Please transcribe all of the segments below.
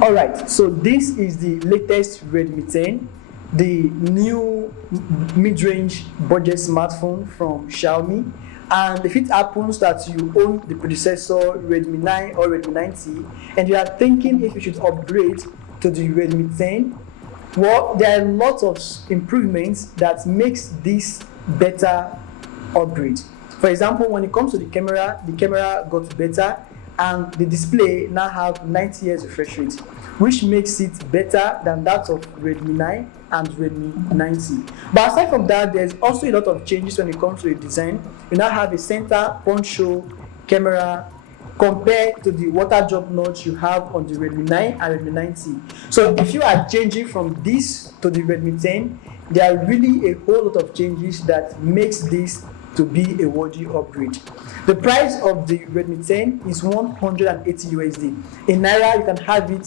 All right, so this is the latest Redmi 10, the new mid-range budget smartphone from Xiaomi. And if it happens that you own the predecessor Redmi 9 or Redmi 9T and you are thinking if you should upgrade to the Redmi 10, well, there are lots of improvements that makes this better upgrade. For example, when it comes to the camera got better, and the display now have 90 Hz refresh rate, which makes it better than that of Redmi 9 and Redmi 9T. But aside from that, there's also a lot of changes when it comes to the design. You now have a center punch-hole camera compared to the water drop notch you have on the Redmi 9 and Redmi 9T. So if you are changing from this to the Redmi 10, there are really a whole lot of changes that makes this to be a worthy upgrade. The price of the Redmi 10 is 180 USD. In Naira, you can have it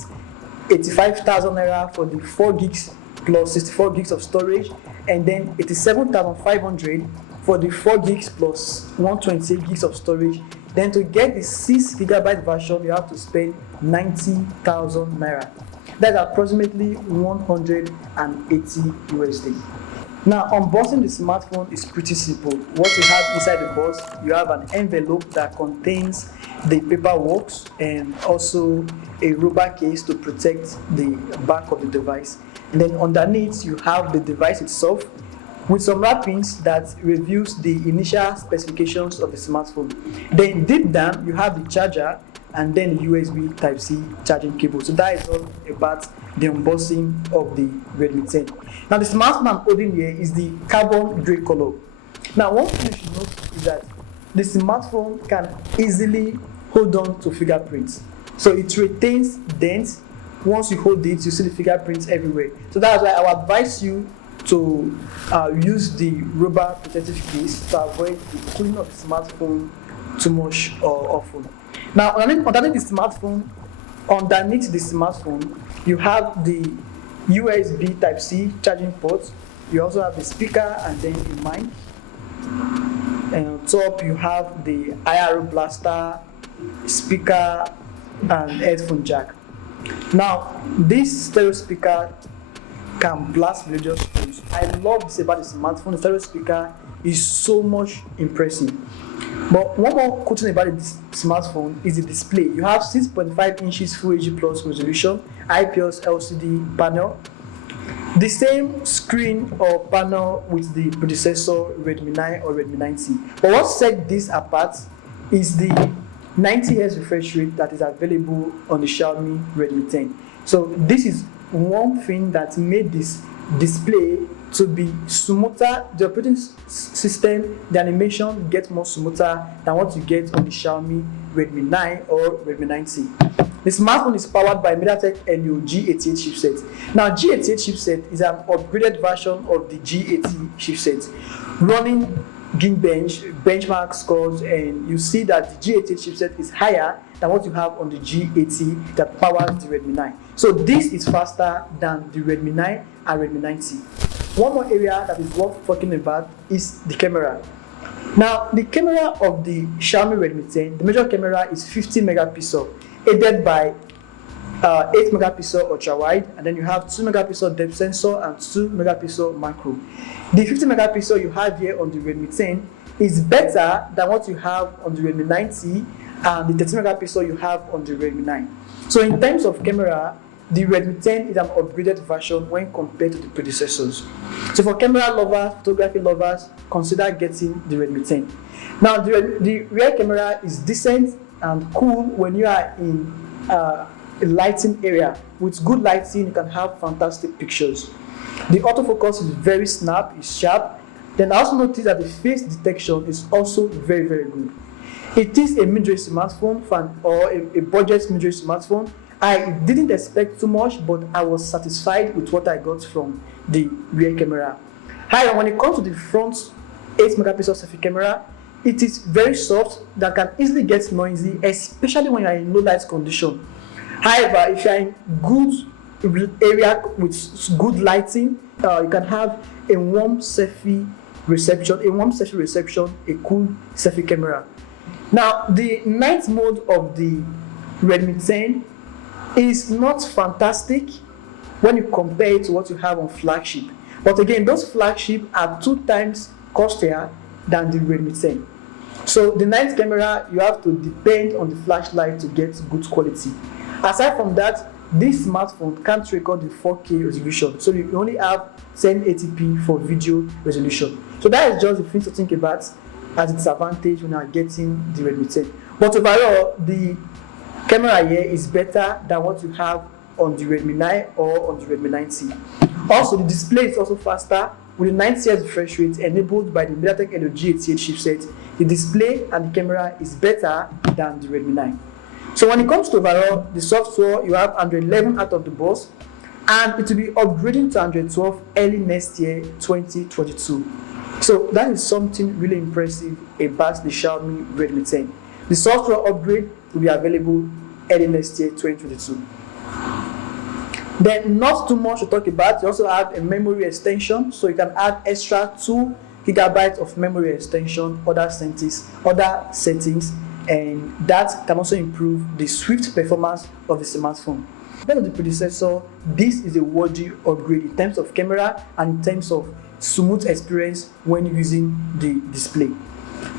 85,000 Naira for the 4 gigs plus 64 gigs of storage, and then 87,500 for the 4 gigs plus 128 gigs of storage. Then to get the 6 gigabyte version, you have to spend 90,000 Naira. That's approximately 180 USD. Now, unboxing the smartphone is pretty simple. What you have inside the box, you have an envelope that contains the paperwork and also a rubber case to protect the back of the device. And then underneath, you have the device itself with some wrappings that reveals the initial specifications of the smartphone. Then deep down, you have the charger and then the USB Type-C charging cable. So that is all about the unboxing of the Redmi 10. Now the smartphone I'm holding here is the carbon gray color. Now one thing you should note is that the smartphone can easily hold on to fingerprints. So it retains dents. Once you hold it, you see the fingerprints everywhere. So that's why I would advise you to use the rubber protective case to avoid the cooling of the smartphone too much or often. Now underneath the smartphone, you have the USB Type-C charging port. You also have the speaker and then the mic. And on top, you have the IR blaster, speaker, and headphone jack. Now, this stereo speaker can blast religious tunes. I love this about the smartphone. The stereo speaker is so much impressive. But one more cool thing about this smartphone is the display. You have 6.5 inches Full HD Plus resolution, IPS LCD panel. The same screen or panel with the predecessor Redmi 9 or Redmi 9T. But what sets this apart is the 90 Hz refresh rate that is available on the Xiaomi Redmi 10. So this is one thing that made this display to be smoother. The operating system, the animation gets more smoother than what you get on the Xiaomi Redmi 9 or Redmi 9T. The smartphone is powered by MediaTek Helio G88 chipset. Now, G88 chipset is an upgraded version of the G80 chipset, running Geekbench benchmark scores, and you see that the G88 chipset is higher than what you have on the G80 that powers the Redmi 9. So this is faster than the Redmi 9 and Redmi 9T. One more area that is worth talking about is the camera. Now, the camera of the Xiaomi Redmi 10, the major camera is 50 megapixel, aided by 8 megapixel ultra wide, and then you have 2 megapixel depth sensor and 2 megapixel macro. The 50 megapixel you have here on the Redmi 10 is better than what you have on the Redmi 9T and the 30 megapixel you have on the Redmi 9. So in terms of camera, the Redmi 10 is an upgraded version when compared to the predecessors. So for camera lovers, photography lovers, consider getting the Redmi 10. Now the rear camera is decent and cool when you are in a lighting area. With good lighting, you can have fantastic pictures. The autofocus is very snap, it's sharp. Then I also notice that the face detection is also very, very good. It is a mid-range smartphone or a budget mid-range smartphone. I didn't expect too much, but I was satisfied with what I got from the rear camera. However, when it comes to the front 8 megapixel selfie camera, it is very soft that can easily get noisy, especially when you are in low light condition. However, if you are in good area with good lighting, you can have a warm selfie reception, a cool selfie camera. Now, the night mode of the Redmi 10 is not fantastic when you compare it to what you have on flagship. But again, those flagship are 2 times costlier than the Redmi 10. So the night camera, you have to depend on the flashlight to get good quality. Aside from that, this smartphone can't record the 4K resolution, so you only have 1080p for video resolution. So that is just the thing to think about as a disadvantage when you are getting the Redmi 10. But overall, the camera here is better than what you have on the Redmi 9 or on the Redmi 9C. Also, the display is also faster with a 90Hz refresh rate enabled by the MediaTek Helio G88 chipset. The display and the camera is better than the Redmi 9. So when it comes to overall, the software, you have Android 11 out of the box, and it will be upgrading to Android 12 early next year, 2022. So that is something really impressive about the Xiaomi Redmi 10. The software upgrade will be available early next year, 2022. Then, not too much to talk about, you also have a memory extension, so you can add extra 2 GB of memory extension, other settings, and that can also improve the swift performance of the smartphone. Compared to the predecessor, this is a worthy upgrade in terms of camera and in terms of smooth experience when using the display.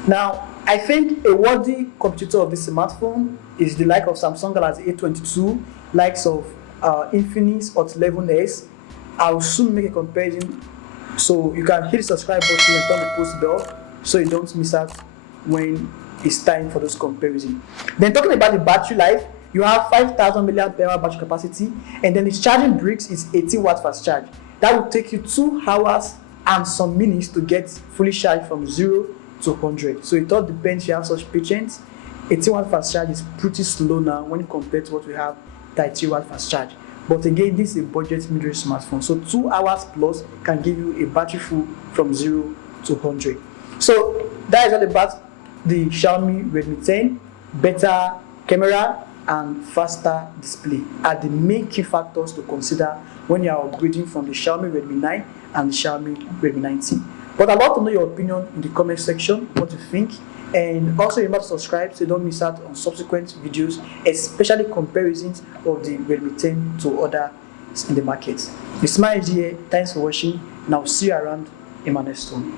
Now, I think a worthy competitor of this smartphone is the like of Samsung Galaxy A22, likes of Infinix Hot 11s. I'll soon make a comparison, so you can hit the subscribe button and turn the post bell so you don't miss out when it's time for those comparisons. Then talking about the battery life, you have 5,000 mAh battery capacity, and then the charging bricks is 18 watt fast charge. That will take you 2 hours and some minutes to get fully charged from 0 to 100. So it all depends if you have such patience. 18 watt fast charge is pretty slow now when compared to what we have 30 watt fast charge. But again, this is a budget mid-range smartphone, so 2 hours plus can give you a battery full from 0 to 100. So that is all about the Xiaomi Redmi 10. Better camera and faster display are the main key factors to consider when you are upgrading from the Xiaomi Redmi 9 and the Xiaomi Redmi 9T. But I'd love to know your opinion in the comment section, what you think. And also remember to subscribe so you don't miss out on subsequent videos, especially comparisons of the Redmi 10 to others in the market. It's my idea. Thanks for watching, and I'll see you around in my next one.